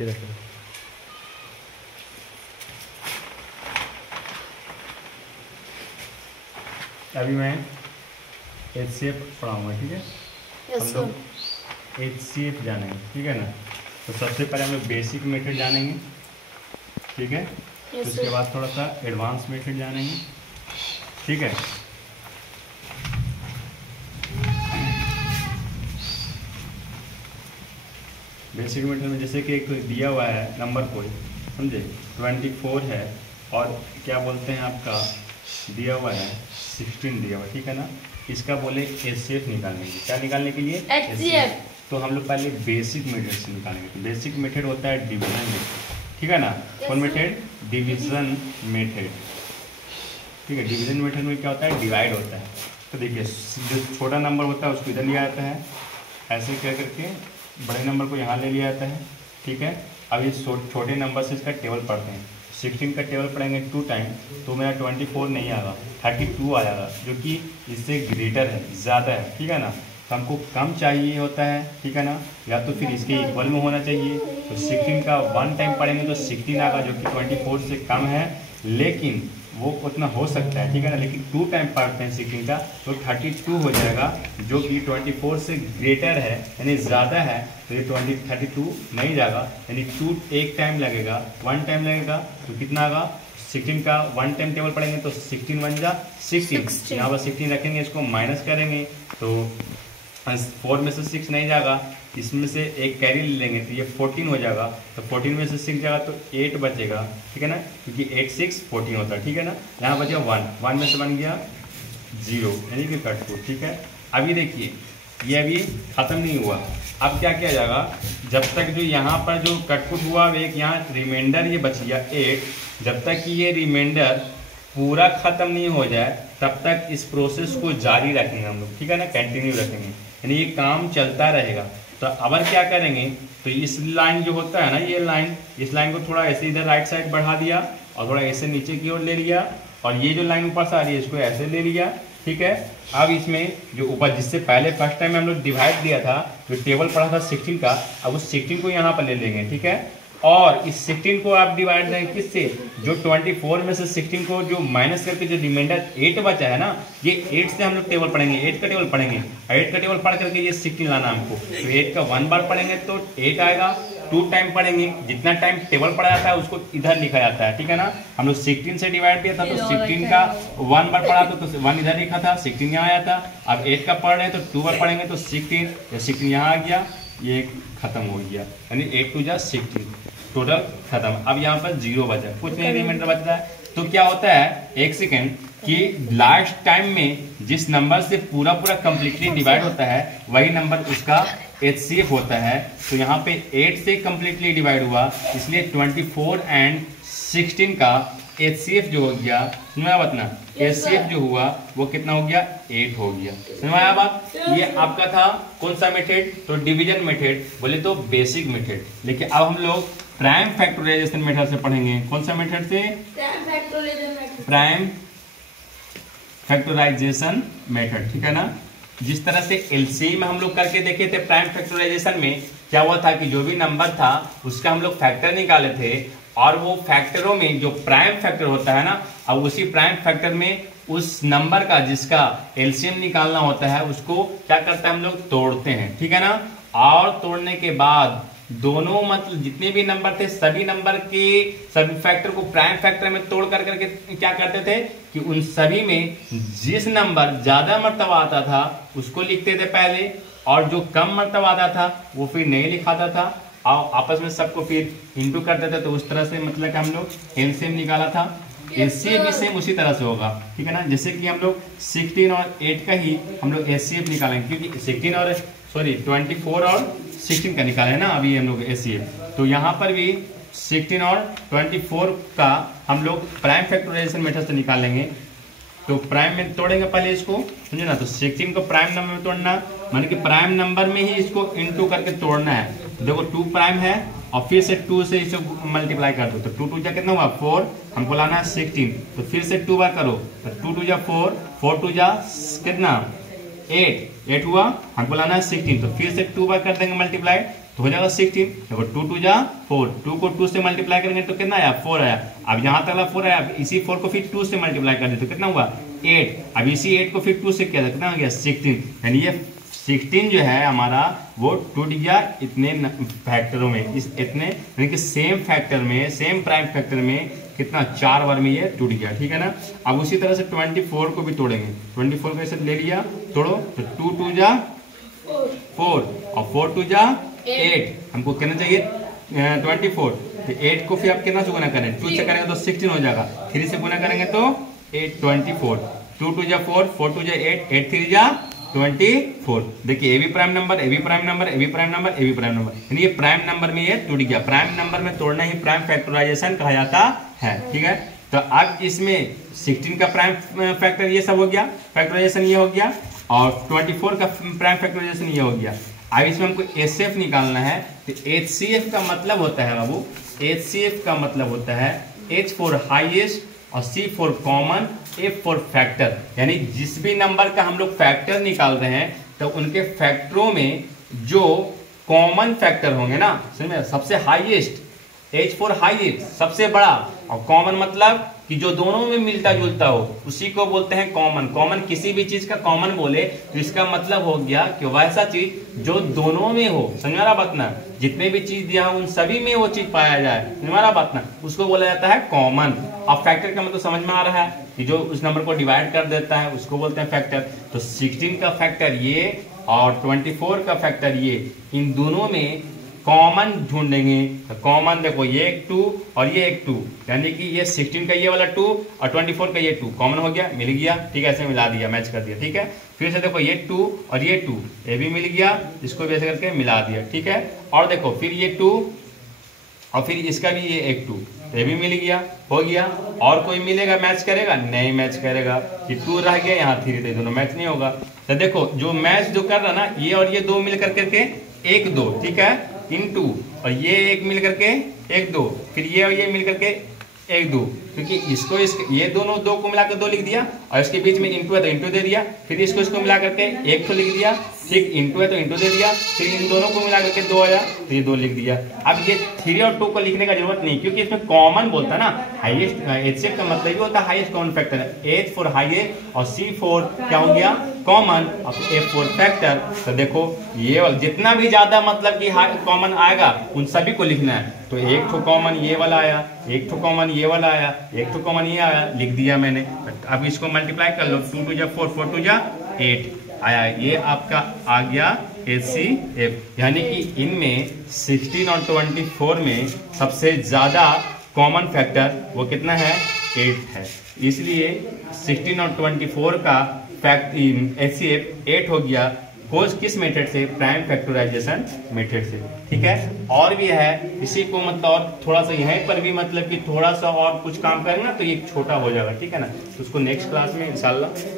ऐसे रख लो। अभी मैं HCF पढ़ाऊँगा, ठीक है। हम लोग HCF जानेंगे, ठीक है ना। तो सबसे पहले हम लोग बेसिक मेथड जानेंगे, ठीक है। तो उसके बाद थोड़ा सा एडवांस मेथड जानेंगे, ठीक है। बेसिक मेथड में जैसे कि एक दिया हुआ है नंबर कोई, समझे 24 है और क्या बोलते हैं आपका दिया हुआ है 16 दिया हुआ, ठीक है ना। इसका बोले HCF निकालने के लिए, क्या निकालने के लिए HCF। तो हम लोग पहले बेसिक मेथड से निकालेंगे। तो बेसिक मेथड होता है डिवीजन मेथड, ठीक है ना। कौन मेथड? डिवीजन मेथड, ठीक है। डिवीजन मेथड में क्या होता है? डिवाइड होता है। तो देखिए जो छोटा नंबर होता है उसको इधर लिया जाता है, ऐसे क्या करके बड़े नंबर को यहाँ ले लिया जाता है, ठीक है। अब ये छोटे नंबर से इसका टेबल पढ़ते हैं। 16 का टेबल पढ़ेंगे 2 टाइम तो मेरा 24 नहीं आएगा, 32 आ जाएगा, जो कि इससे ग्रेटर है, ज़्यादा है, ठीक है ना। तो हमको कम चाहिए होता है, ठीक है ना, या तो फिर इसके इक्वल में होना चाहिए। तो 16 का 1 टाइम पढ़ेंगे तो 16 आएगा, जो कि 24 से कम है, लेकिन वो उतना हो सकता है, ठीक है ना। लेकिन 2 टाइम पढ़ते हैं 16 का तो 32 हो जाएगा, जो कि 24 से ग्रेटर है, यानी ज़्यादा है। तो ये 32 नहीं जाएगा, यानी 2 एक टाइम लगेगा, 1 टाइम लगेगा। तो कितना आएगा? 16 का 1 टाइम टेबल पढ़ेंगे तो 16 1 जा 16, यहाँ पर 16 रखेंगे, इसको माइनस करेंगे तो 4 में से 6 नहीं जाएगा, इसमें से एक कैरी ले लेंगे तो ये 14 हो जाएगा। तो 14 में से 6 जाएगा तो 8 बचेगा, ठीक है ना, क्योंकि 8 6 14 होता है, ठीक है ना। यहाँ बचा 1 में से बन गया 0, यानी कि कट टू, ठीक है। अभी देखिए ये अभी ख़त्म नहीं हुआ, अब क्या किया जाएगा? जब तक जो यहाँ पर जो कटपुट हुआ एक यहाँ रिमाइंडर ये बच गया 8, जब तक कि ये रिमाइंडर पूरा ख़त्म नहीं हो जाए तब तक इस प्रोसेस को जारी रखेंगे हम लोग, ठीक है ना, कंटिन्यू रखेंगे, यानी ये काम चलता रहेगा। तो अब क्या करेंगे? तो इस लाइन जो होता है ना, ये लाइन, इस लाइन को थोड़ा ऐसे इधर राइट साइड बढ़ा दिया और थोड़ा ऐसे नीचे की ओर ले लिया, और ये जो लाइन ऊपर से आ रही है इसको ऐसे ले लिया, ठीक है। अब इसमें जो ऊपर जिससे पहले फर्स्ट टाइम हम लोग डिवाइड दिया था, जो टेबल पढ़ा था 16 का, अब उस 16 को यहाँ पर ले लेंगे, ठीक है। और इस 16 को आप डिवाइड देंगे किससे? जो 24 में से 16 को जो माइनस करके जो रिमाइंडर 8 बचा है ना, ये 8 से हम लोग टेबल पढ़ेंगे, 8 का टेबल पढ़ेंगे, 8 का टेबल पढ़ करके ये 16 लाना हमको। तो 8 का 1 बार पढ़ेंगे तो 8 आएगा, 2 टाइम पढ़ेंगे, जितना टाइम टेबल पढ़ा जाता है उसको इधर लिखा जाता है, ठीक है ना। हम लोग 16 से डिवाइड किया था तो 16 का 1 बार पढ़ा था तो 1 इधर लिखा था, 16 यहाँ आया था। अब 8 का पढ़ रहे हैं तो 2 बार पढ़ेंगे तो 16 यहाँ आ गया, ये खत्म हो गया, यानी 8 2 जा 16, टोटल खत्म। अब यहाँ पर 0 बचा, कुछ नहीं रिमाइंडर बच रहा है। तो क्या होता है, एक सेकेंड, कि लास्ट टाइम में जिस नंबर से पूरा कंप्लीटली डिवाइड होता है वही नंबर उसका HCF होता है। तो यहाँ पे 8 से कंप्लीटली डिवाइड हुआ, इसलिए 24 एंड 16 का HCF जो हो गया, समझ बात ना, HCF जो हुआ वो कितना हो गया? 8 हो गया, समझ आया बात। ये आपका था कौन सा मेथड? तो डिवीजन मेथड, बोले तो बेसिक मेथड। लेकिन अब हम लोग प्राइम फैक्टराइजेशन मेथड से पढ़ेंगे। कौन सा मेथड से? प्राइम फैक्टराइजेशन मेथड, ठीक है ना। जिस तरह से LCM में हम लोग करके देखे थे प्राइम फैक्टराइजेशन में, क्या हुआ था कि जो भी नंबर था उसका हम लोग फैक्टर निकाले थे, और वो फैक्टरों में जो प्राइम फैक्टर होता है ना, अब उसी प्राइम फैक्टर में उस नंबर का जिसका LCM निकालना होता है उसको क्या करते हैं हम लोग? तोड़ते हैं, ठीक है ना। और तोड़ने के बाद दोनों मतलब जितने भी नंबर थे सभी नंबर के सभी फैक्टर को प्राइम फैक्टर में तोड़ कर करके क्या करते थे कि उन सभी में जिस नंबर ज्यादा मर्तबा आता था उसको लिखते थे पहले, और जो कम मर्तबा आता था वो फिर नहीं लिखाता था, और आपस में सबको फिर इंटू करते थे। तो उस तरह से मतलब कि हम लोग LCM निकाला था। HCF भी सेम उसी तरह से होगा, ठीक है ना। जैसे कि हम लोग 16 और 8 का ही हम लोग HCF निकालेंगे, क्योंकि 24 और 16 का निकाले ना अभी हम लोग HCF। तो यहाँ पर भी 16 और 24 का हम लोग प्राइम फैक्टराइजेशन मेथड से निकालेंगे। तो प्राइम में तोड़ेंगे पहले इसको, समझे ना। तो 16 को प्राइम नंबर में तोड़ना, माने कि प्राइम नंबर में ही इसको इनटू करके तोड़ना है। देखो 2 प्राइम है और फिर से 2 से इसे मल्टीप्लाई कर दो, तो 2 2 जा कितना हुआ? 4, हमको लाना है 16, तो फिर से 2 बार करो, तो 2 2 जा 4, 4 2 जा कितना? 8 हुआ, हमको लाना है 16, तो फिर से 2 बार कर देंगे मल्टीप्लाई, तो हो जाएगा 16। देखो 2 2 जा 4, 2 को 2 से मल्टीप्लाई करेंगे तो कितना आया 4 आया। अब यहाँ तक 4 आया, अब इसी 4 को फिर 2 से मल्टीप्लाई कर दे तो कितना हुआ 8। अब इसी 8 को फिर 2 से किया तो कितना हो गया 16। यानी ये 16 जो है हमारा वो टूट गया इतने फैक्टरों में, इस इतने यानी कि सेम फैक्टर में, सेम प्राइम फैक्टर में कितना 4 बार में ये टूट गया, ठीक है ना। अब उसी तरह से 24 को भी तोड़ेंगे। 24 को ऐसे ले लिया, तोड़ो तो 2 2 जा 4 और 4 2 जा 8। हमको कितना चाहिए 24। तो 8 को फिर आप कितना से गुना करें 2 से करेंगे तो 16 हो जाएगा, 3 से गुना करेंगे तो 8 24। 2 2 जा 4, 4 2 जा 8, 8 3 जा 24। देखिए ए भी प्राइम नंबर, ए भी प्राइम नंबर, ए भी प्राइम नंबर, ए भी प्राइम नंबर, यानी ये प्राइम नंबर में ये टूट गया। प्राइम नंबर में तोड़ना ही प्राइम फैक्टराइजेशन कहा जाता है, ठीक है। तो अब इसमें 16 का प्राइम फैक्टर ये सब हो गया, फैक्टराइजेशन ये हो गया, और 24 का प्राइम फैक्टराइजेशन ये हो गया। अब इसमें हमको HCF निकालना है। तो HCF का मतलब होता है बाबू, HCF का मतलब होता है H फॉर हाईएस्ट और C for common, F for factor. यानी जिस भी नंबर का हम लोग फैक्टर निकाल रहे हैं तो उनके फैक्टरों में जो कॉमन फैक्टर होंगे ना, समझ में, सबसे हाईएस्ट, H फॉर हाईएस्ट सबसे बड़ा, और कॉमन मतलब कि जो दोनों में मिलता जुलता हो उसी को बोलते हैं कॉमन। कॉमन किसी भी चीज का कॉमन बोले तो इसका मतलब हो गया कि वैसा चीज जो दोनों में हो, समझ रहा बात ना, जितने भी चीज दिया हो उन सभी में वो चीज पाया जाए, समझ रहा बात ना, उसको बोला जाता है कॉमन। अब फैक्टर का मतलब समझ में आ रहा है कि जो उस नंबर को डिवाइड कर देता है उसको बोलते हैं फैक्टर। तो 16 का फैक्टर ये और 24 का फैक्टर ये, इन दोनों में कॉमन ढूंढेंगे। तो कॉमन देखो ये एक 2 और ये एक 2, यानी कि ये 16 का ये वाला 2 और 24 का ये 2 कॉमन हो गया, मिल गया, ठीक है, ऐसे मिला दिया, मैच कर दिया, ठीक है। फिर से देखो ये 2 और ये 2, ये भी मिल गया, इसको भी ऐसे करके मिला दिया, ठीक है। और देखो फिर ये 2 और फिर इसका भी ये एक 2, ये भी मिल गया, हो गया। और कोई मिलेगा मैच करेगा? नहीं मैच करेगा, ये 2 रह गया, यहाँ 3 थे, दोनों मैच नहीं होगा। तो देखो जो मैच जो कर रहा ना, ये और ये 2 मिल करके 1 2, ठीक है, इनटू, और ये एक मिल करके 1 2, फिर ये और ये मिल करके 1 2, क्योंकि इसको ये दोनों 2 को मिलाकर 2 लिख दिया, और इसके बीच में इंटू है तो इंटू दे दिया, फिर इसको मिला करके 1 तो लिख दिया, ठीक, इंटू है तो इंटू दे दिया, फिर इन दोनों को मिला करके 2 आया तो ये 2 लिख दिया। अब ये 3 और 2 को लिखने का जरूरत नहीं, क्योंकि इसमें कॉमन बोलता है ना, हाईएस्ट, HCF का मतलब ही होता है highest common factor. H for highest और C फॉर क्या हो गया कॉमन, और F फॉर फैक्टर। तो देखो ये वाला जितना भी ज्यादा मतलब कि कॉमन आएगा उन सभी को लिखना है। तो एक तो कॉमन ये वाला आया, एक तो कॉमन ये वाला आया, एक तो कॉमन ये आया, लिख दिया मैंने। अब इसको मल्टीप्लाई कर लो, 2 2 जा 4, 4 2 जा 8 आया, ये आपका आ गया HCF। यानी कि इनमें 16 और 24 में सबसे ज्यादा कॉमन फैक्टर वो कितना है 8 है, इसलिए 16 और 24 का HCF 8 हो गया। किस मेथड से? प्राइम फैक्टराइजेशन मेथड से, ठीक है। और भी है इसी को मतलब और थोड़ा सा यहीं पर भी मतलब कि थोड़ा सा और कुछ काम करेंगे ना तो ये छोटा हो जाएगा, ठीक है ना। तो उसको नेक्स्ट क्लास में इंशाल्लाह